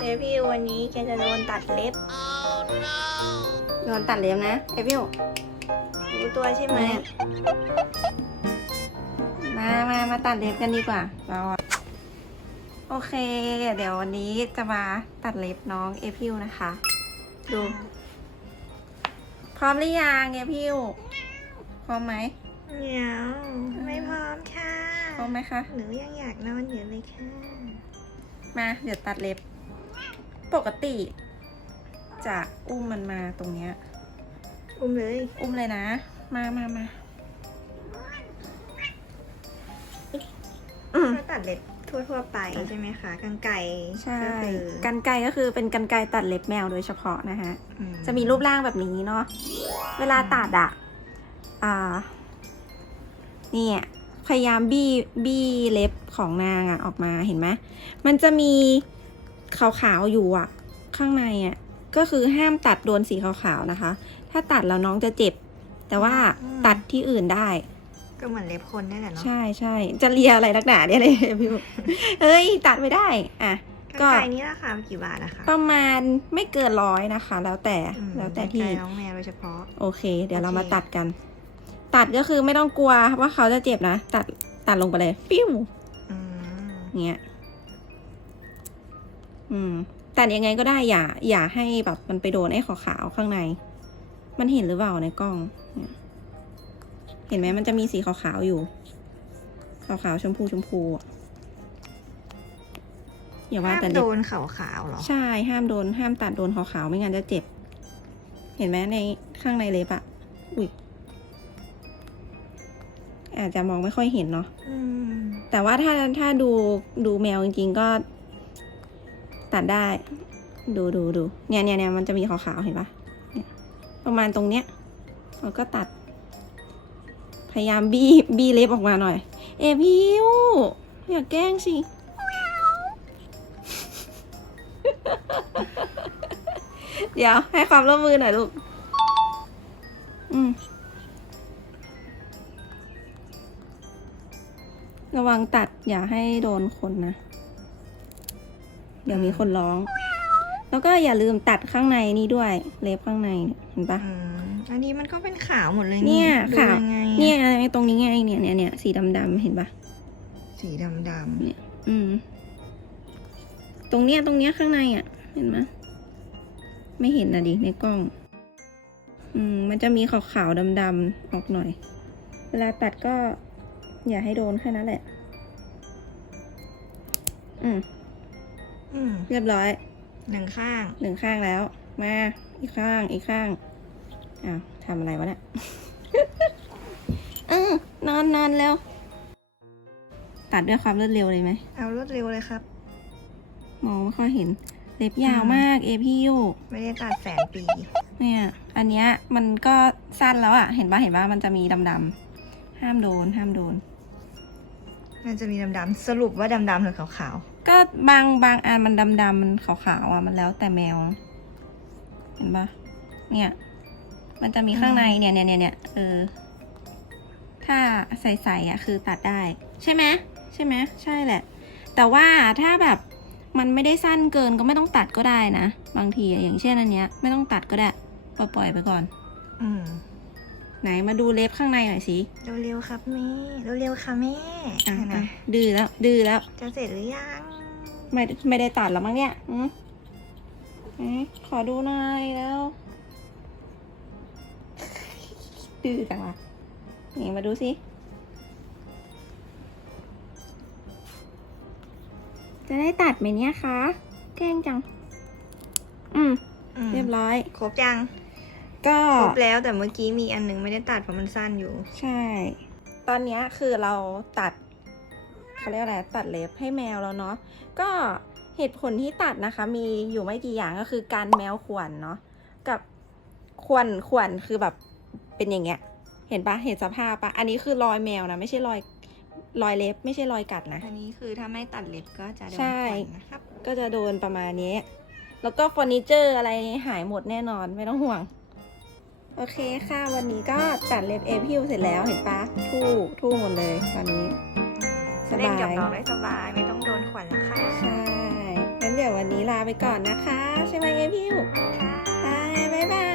เอพี่วันนี้แกจะโดนตัดเล็บโดนตัดเล็บนะเอวิวรู้ตัวใช่ไหมมามามาตัดเล็บกันดีกว่าเราอะโอเค เดี๋ยววันนี้จะมาตัดเล็บน้องเอพิวนะคะ ดู พร้อมหรือยังเอพิวพร้อมไหมเหนียวไม่พร้อมค่ะ พร้อมไหมคะ หนูยังอยากนอนอยู่เลยค่ะ มา เดี๋ยวตัดเล็บ ปกติ จะอุ้มมันมาตรงเนี้ย อุ้มเลย อุ้มเลยนะ มามามาอืม ถ้าตัดเล็บทั่วๆไปใช่ไหมคะกรรไกรใช่ก็คือกันไกรก็คือเป็นกันไกรตัดเล็บแมวโดยเฉพาะนะคะ อืจะมีรูปร่างแบบนี้เนาะ เวลาตัดอะอ่าเนี่ยพยายามบี้บี้เล็บของนางอะออกมาเห็นไหมมันจะมี ขาวๆอยู่อะข้างในอะก็คือห้ามตัดโดนสีขาวๆนะคะ ถ้าตัดแล้วน้องจะเจ็บ แต่ว่าตัดที่อื่นได้ ก็เหมือนเล็บคนนี่แหละเนาะใช่ใช่จะเลียอะไรนักหนาเนี่ยเลยพี่บุ๊คเฮ้ย ตัดไม่ได้อะกรก็รไกรนี้ราคากี่บาทนะคะประมาณไม่เกินร้อยนะคะ แล้วแต่อืมแล้วแต่กรรที่ไกรน้องแมวโดยเฉพาะ โอเค เดี๋ยวเราโอเค มาตัดกัน ตัดก็คือไม่ต้องกลัวว่าเขาจะเจ็บนะ ตัดตัดลงไปเลย ปิ้วอืม เงี้ย อืมตัดยังไงก็ได้อย่า อย่าให้แบบมันไปโดนไอ้ขาวๆข้างใน มันเห็นหรือเปล่าในกล้องเนี่ยเห็นไหมมันจะมีสีขาวๆอยู่ ขาวๆชมพูชมพูอะอย่าว่าห้ามแต่โดเด็กนขาวๆเหรอ ใช่ห้ามโดน ห้ามตัดโดนขาวๆไม่งั้นจะเจ็บ เห็นไหมในข้างในเล็บอะอุ้ยอาจจะมองไม่ค่อยเห็นเนาะ อืม แต่ว่าถ้าถ้าดูดูแมวจริงๆก็ ตัดได้ ดูดูดูเนี่ยเนี่ยเนี่ยมันจะมีขาวๆเห็นปะประมาณตรงเนี้ยเราก็ตัด พยายามบี้บี้เล็บออกมาหน่อย เอพิวอย่าแกล้งสิเดี๋ยวให้ความร่วมมือหน่อยลูก อืม ระวังตัดอย่าให้โดนคนนะ เดี๋ยวมีคนร้อง แล้วก็อย่าลืมตัดข้างในนี่ด้วย เล็บข้างในเนี่ยเห็นปะอืมอันนี้มันก็เป็นขาวหมดเลยเนี่ยดูขาวยังไงอะเนี่ยไอ้ตรงนี้ไงเนี่ยเนี่ยเนี่ยสีดำๆเห็นปะสีดำดอืม ตรงเนี้ยตรงเนี้ยข้างในอะ เห็นไหมไม่เห็นนะดิในกล้อง อืม มันจะมีขาวๆดำๆออกหน่อย เวลาตัดก็ อย่าให้โดนแค่นั้นแหละ อืมำ อืมเรียบร้อยหนึ่งข้างหนึ่งข้างแล้ว มาอีกข้างอีกข้างอ้าวทำอะไรวะเนี่ยเออนอนนอนเร็ว ตัดด้วยความรวดเร็วเลยไหมเอารวดเร็วเลยครับ มองไม่ค่อยเห็น เล็บยาวอืมมากเอพี่ยูไม่ได้ตัดแสนปี เนี่ย อันเนี้ยมันก็สั้นแล้วอะเห็นปะเห็นปะมันจะมีดำๆห้ามโดนห้ามโดน มันจะมีดำดำๆสรุปว่าดำดำหรือขาว ก็บางบางอันมันดำๆมันขาวๆอะมันแล้วแต่แมว เห็นปะเนี่ย มันจะมีข้างในเนี่ยเนี่ยเนี่ยเนี่ยเออ ถ้าใส่ๆอะ คือตัดได้ ใช่ไหมใช่ไหมใช่แหละ แต่ว่าถ้าแบบมันไม่ได้สั้นเกินก็ไม่ต้องตัดก็ได้นะ บางทีอะอย่างเช่นอันเนี้ย ไม่ต้องตัดก็ได้ปล่อยปล่อยๆไปก่อนๆอืมไหนมาดูเล็บข้างในหน่อยสิเร็วๆครับแม่เร็วๆค่ะแม่อะไหนอะดื้อแล้วดื้อแล้วจะเสร็จหรือยัง ไม่ไม่ได้ตัดแล้วมั้งเนี่ยอืมอืมขอดูหน่อยแล้วดื้อจังวะนี่มาดูสิจะได้ตัดไหมเนี่ยคะ แกล้งจัง อืมอืมเรียบร้อย ครบยัง ก็ครบแล้วแต่เมื่อกี้มีอันหนึงไม่ได้ตัดเพราะมันสั้นอยู่ ใช่ ตอนเนี้ยคือเราตัด เขาเรียกอะไรตัดเล็บให้แมวแล้วเนาะก็เหตุผลที่ตัดนะคะ มีอยู่ไม่กี่อย่างก็คือการแมวข่วนเนาะกับข่วนข่วนคือแบบเป็นอย่างเงี้ย เห็นปะเห็นสภาพปะอันนี้คือรอยแมวนะไม่ใช่รอยรอยเล็บไม่ใช่รอยกัดนะอันนี้คือถ้าไม่ตัดเล็บก็จะโดนใช่ขวนนะครับก็จะโดนประมาณนี้ แล้วก็เฟอร์นิเจอร์อะไรหายหมดแน่นอนไม่ต้องห่วง โอเคค่ะ วันนี้ก็ตัดเล็บเอพิวเสร็จแล้วเห็นปะทู่ทู่หมดเลยตอนนี้ สบาย เล่นกับน้องได้สบายไม่ต้องโดนขวัญละค่ะใช่งั้นเดี๋ยววันนี้ลาไปก่อนนะคะ ใช่ไหมไงพิวค่ะ บายบาย